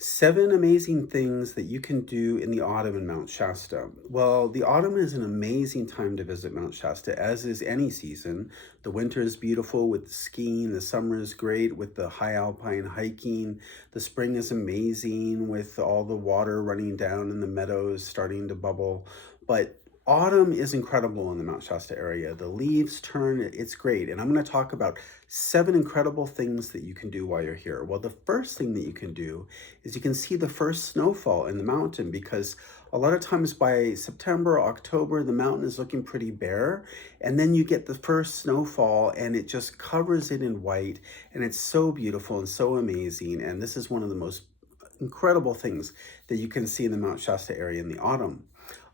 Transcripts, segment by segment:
7 amazing things that you can do in the autumn in Mount Shasta. Well, the autumn is an amazing time to visit Mount Shasta, as is any season. The winter is beautiful with the skiing, the summer is great with the high alpine hiking, the spring is amazing with all the water running down in the meadows starting to bubble. But autumn is incredible in the Mount Shasta area. The leaves turn, it's great. And I'm going to talk about 7 incredible things that you can do while you're here. Well, the first thing that you can do is you can see the first snowfall in the mountain because a lot of times by September, October, the mountain is looking pretty bare. And then you get the first snowfall and it just covers it in white. And it's so beautiful and so amazing. And this is one of the most incredible things that you can see in the Mount Shasta area in the autumn.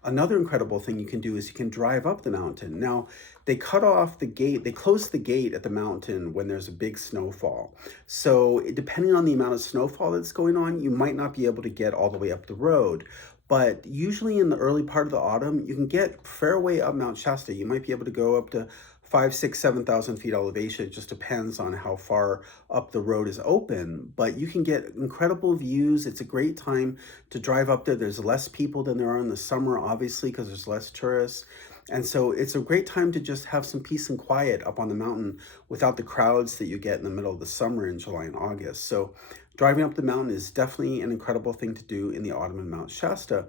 Another incredible thing you can do is you can drive up the mountain. Now, they cut off the gate, they close the gate at the mountain when there's a big snowfall. So, depending on the amount of snowfall that's going on, you might not be able to get all the way up the road. But usually in the early part of the autumn, you can get fair way up Mount Shasta. You might be able to go up to 5, 6, 7,000 feet elevation. It just depends on how far up the road is open. But you can get incredible views. It's a great time to drive up there. There's less people than there are in the summer, obviously, because there's less tourists. And so it's a great time to just have some peace and quiet up on the mountain without the crowds that you get in the middle of the summer in July and August. So driving up the mountain is definitely an incredible thing to do in the autumn in Mount Shasta.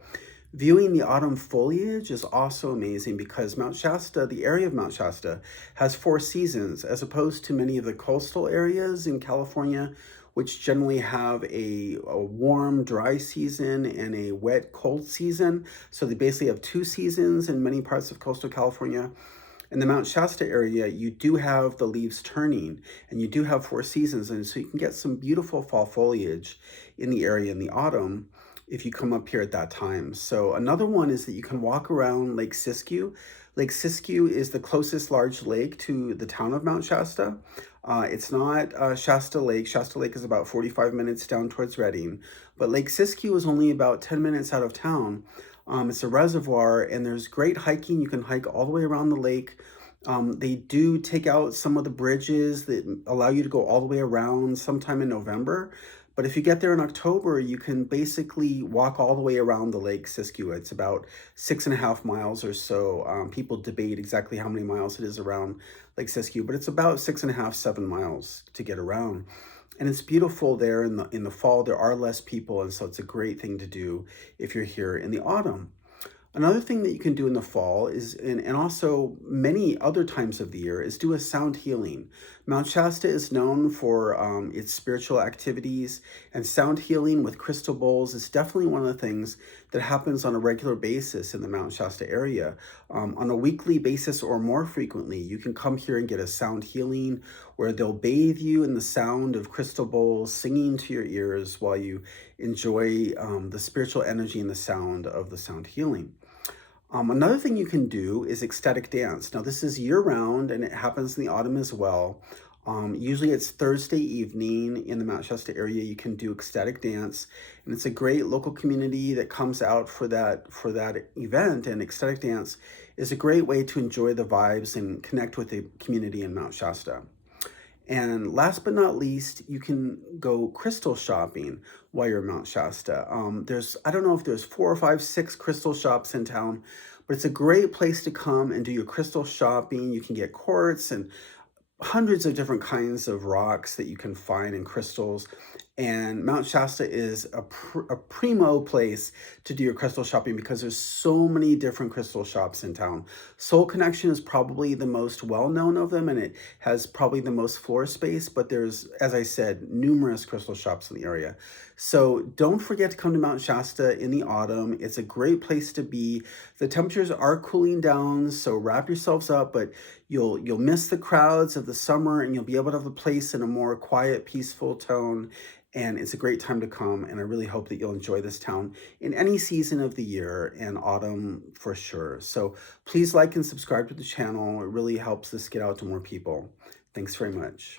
Viewing the autumn foliage is also amazing because Mount Shasta, the area of Mount Shasta, has 4 seasons as opposed to many of the coastal areas in California, which generally have a warm, dry season and a wet, cold season. So they basically have 2 seasons in many parts of coastal California. In the Mount Shasta area, you do have the leaves turning and you do have 4 seasons. And so you can get some beautiful fall foliage in the area in the autumn if you come up here at that time. So another one is that you can walk around Lake Siskiyou. Lake Siskiyou is the closest large lake to the town of Mount Shasta. It's not Shasta Lake. Shasta Lake is about 45 minutes down towards Redding, but Lake Siskiyou is only about 10 minutes out of town. It's a reservoir and there's great hiking. You can hike all the way around the lake. They do take out some of the bridges that allow you to go all the way around sometime in November. But if you get there in October, you can basically walk all the way around the Lake Siskiyou. It's about 6.5 miles or so. People debate exactly how many miles it is around Lake Siskiyou, but it's about 6.5, 7 miles to get around. And it's beautiful there in the fall. There are less people, and so it's a great thing to do if you're here in the autumn. Another thing that you can do in the fall is, and also many other times of the year, is do a sound healing. Mount Shasta is known for its spiritual activities, and sound healing with crystal bowls is definitely one of the things that happens on a regular basis in the Mount Shasta area. On a weekly basis or more frequently, you can come here and get a sound healing where they'll bathe you in the sound of crystal bowls singing to your ears while you enjoy the spiritual energy and the sound of the sound healing. Another thing you can do is ecstatic dance. Now, this is year round and it happens in the autumn as well. Usually it's Thursday evening in the Mount Shasta area. You can do ecstatic dance, and it's a great local community that comes out for that event. And ecstatic dance is a great way to enjoy the vibes and connect with the community in Mount Shasta. And last but not least, you can go crystal shopping while you're in Mount Shasta. I don't know if there's 4 or 5, 6 crystal shops in town, but it's a great place to come and do your crystal shopping. You can get quartz and hundreds of different kinds of rocks that you can find in crystals. And Mount Shasta is a primo place to do your crystal shopping because there's so many different crystal shops in town. Soul Connection is probably the most well-known of them, and it has probably the most floor space, but there's, as I said, numerous crystal shops in the area. So don't forget to come to Mount Shasta in the autumn. It's a great place to be. The temperatures are cooling down, so wrap yourselves up, but you'll miss the crowds of the summer and you'll be able to have the place in a more quiet, peaceful tone. And it's a great time to come, and I really hope that you'll enjoy this town in any season of the year, and autumn for sure. So please like and subscribe to the channel. It really helps this get out to more people. Thanks very much.